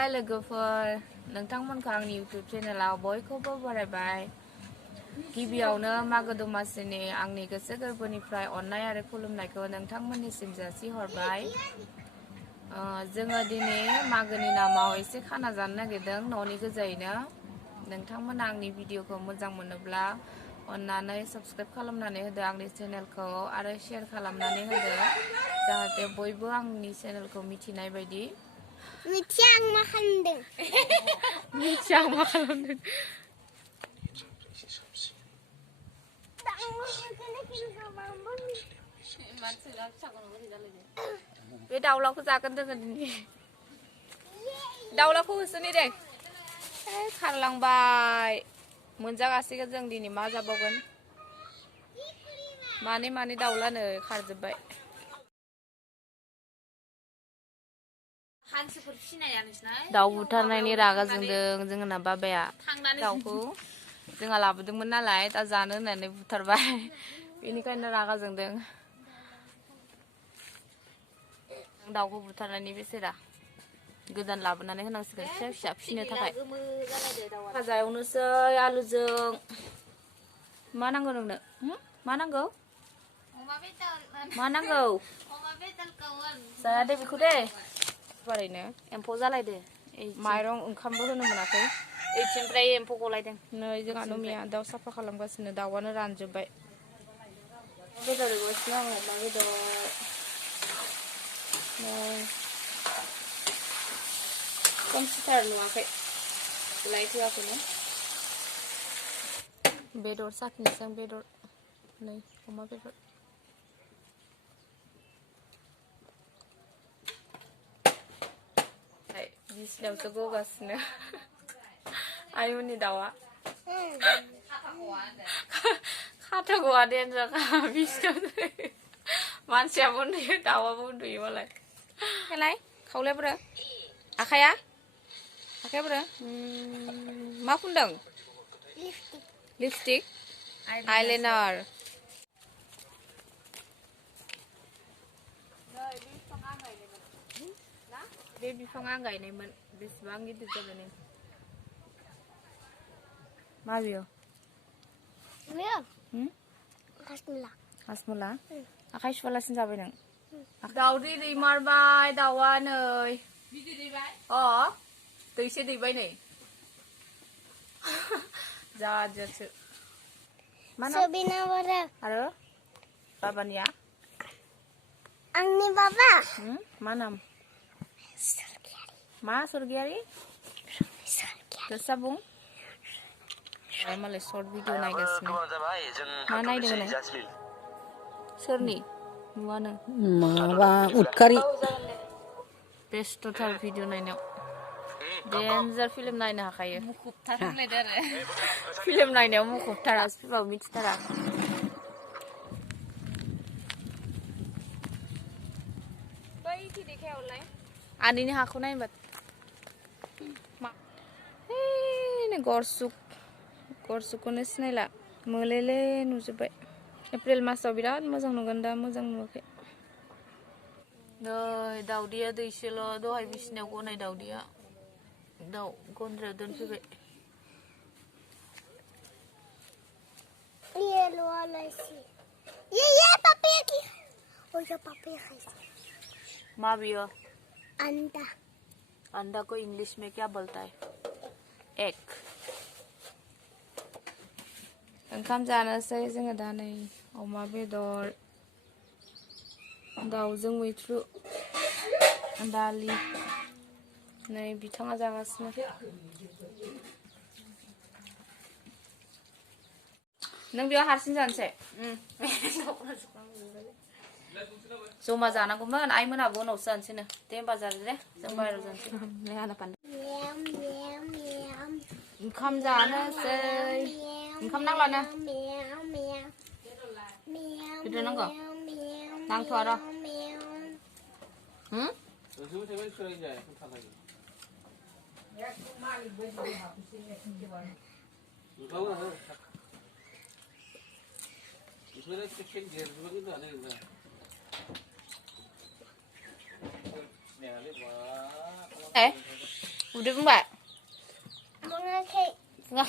हाय लोगोफोर नोंथांमोनखौ आंनि इउटुब चेनेलाव बयखौबो बरायबाय गिबियावनो मागो दमासिनि आंनि गोसो गोरबोनिफ्राय अननाय आरो खुलुमनायखौ नोंथांमोननिसिम जासिहरबाय जोङो दिनै मागोनि नामाव एसे खाना जानो नागिरदों न'नि गोजायैनो नोंथांमोना आंनि भिडिअखौ मोजां मोनोब्ला अन्नानै साबस्क्राइब खालामनानै होदो आंनि चेनेलखौ आरो शेयार खालामनानै होदो जाहाथे बयबो आंनि चेनेलखौ मिथिनाय बायदि मिथिया आं मा खालामदों मिथिया आं मा खालामदों बे दाउलाखौ जागोन जोङो दिनै दाउलाखौ होसोनि दे खारलांबाय मोनजागासिगोन जों दिनै मा जाबावगोन माने दाउलानो खारजोब्बाय दाउ बुथारनायनि रागा जोंदों जोंना बाबाया दाउखौ जोंहा लाबोदोंमोन नालाय दा जानो होननानै बुथारबाय बेनिखायनो रागा जोंदों दाउखौ बुथारनायनि बेसेरा गोदान लाबोनानै होनांसिगोन फिसा फिसा फिसिनो थाखाय भाजा एवनोसै आलुजों मा नांगौ नोंनो मा नांगौ जाया दे बेखौ दे बारैनो एम्फौ जालायदो माइरं ओंखामबो होनो मोनाखै ओइथिंनिफ्राय एम्फौ गलायदों नै जोंहा नमिया दाउ साफा खालामगासिनो दाउआनो रानजोब्बाय बेदर एवगासिनो आं अमा बेदर खोमसिथार नुवाखै लाइट होआखैनो बेदर साखिनोसै आं बेदर नै अमा बेदर बिसिनायावसो गगासिनो आयंनि दाउआ खाथाखौआ देनजारखा बिसिनायावसो मानसियाबो उन्दुयो दाउआबो उन्दुयो मालाय हेलाय खावलायब्रो आखाइया ब्रो मा फुनदों लिपस्टिक आइलाइनार बे बिफां आं गायनायमोन बेसेबां गिदिर जाबाय नै माबेयो हासमुला आखाइ सुवालासिनो जाबाय नों दाउदै दैमारबाय दाउआ नै दैसे दैबाय नै जाजोबसो मा आरो बाबानिया आंनि बाबा मा नाम मा सरगियारि बुं मालाय सर्ट भिडिअ नायगासिनो मा नायदों सोरनि नुवानो माबा उदखारि बेस्थ'थार भिडिअ नायनायाव डेन्जार फिल्म नायनो हाखायो मुखुबथार होनलायदो आरो फिल्म नायनायाव मुखुबथारा फिल्माव मिथिथारा आनैनि हाखौ नायबा गरसुखौनो सिनायला मोलेले नुजोब्बाय एप्रिल मासाव बिराद मोजां नुगोन दा मोजां नुवाखै नै दाउदैया दैसेल' दहाय बिसिनायाव गनाय दाउदैया दाउ गन्द्रायाव दोनफैबाय मा बियो अंडा को इंग्लिश में क्या बोलता है एग ओंखाम जानोसै जोङो दा नै अमा बेदर दाउजों मैथ्रु दालि नै बिथाङा जागासिनो नों बेयाव हारसिं जानोसै जमा जानांगौमोन आइमोनाबो उनावसो जानोसैनो दे होमबा जादो दे जों बाहेरायाव जानोसै ओंखाम जानोसै ओंखाम नांलानो बेदर नांगौ नांथ'आ र' उदै बुंबाय बुङाखै बुङा